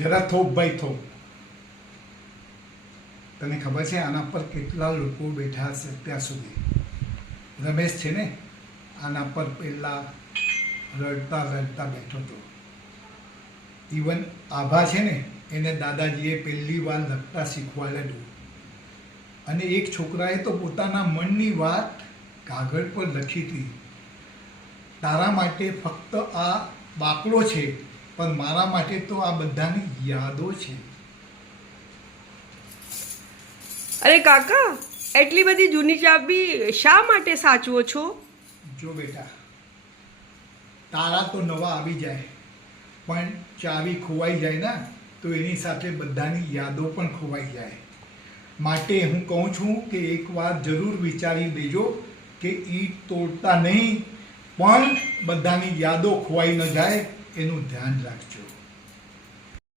જરા થોપ ભાઈ થોપ. તને ખબર છે આના પર કેટલા લોકો બેઠા હશે ત્યાં સુધી? રમેશ છે ને, આના પર પહેલાં રડતા રડતા બેઠો હતો. ઇવન આભા છે ને, એને દાદાજીએ પહેલી વાર લખતા શીખવાડેલું. અને એક છોકરાએ તો પોતાના મનની વાત કાગળ પર લખી હતી. તારા માટે ફક્ત આ બાકડો છે, પણ મારા માટે તો આ બધાની યાદો છે. અરે કાકા, એટલી બધી જૂની ચાબી શા માટે સાચવો છો? જો બેટા, તારા તો નવા આવી જાય, પણ ચાવી ખોવાઈ જાય ને તો એની સાથે બધાની યાદો પણ ખોવાઈ જાય. માટે હું કહું છું કે એકવાર જરૂર વિચારી લેજો કે ઈંટ તોડતા નહીં, પણ બધાની યાદો ખોવાઈ ન જાય એનું ધ્યાન રાખજો.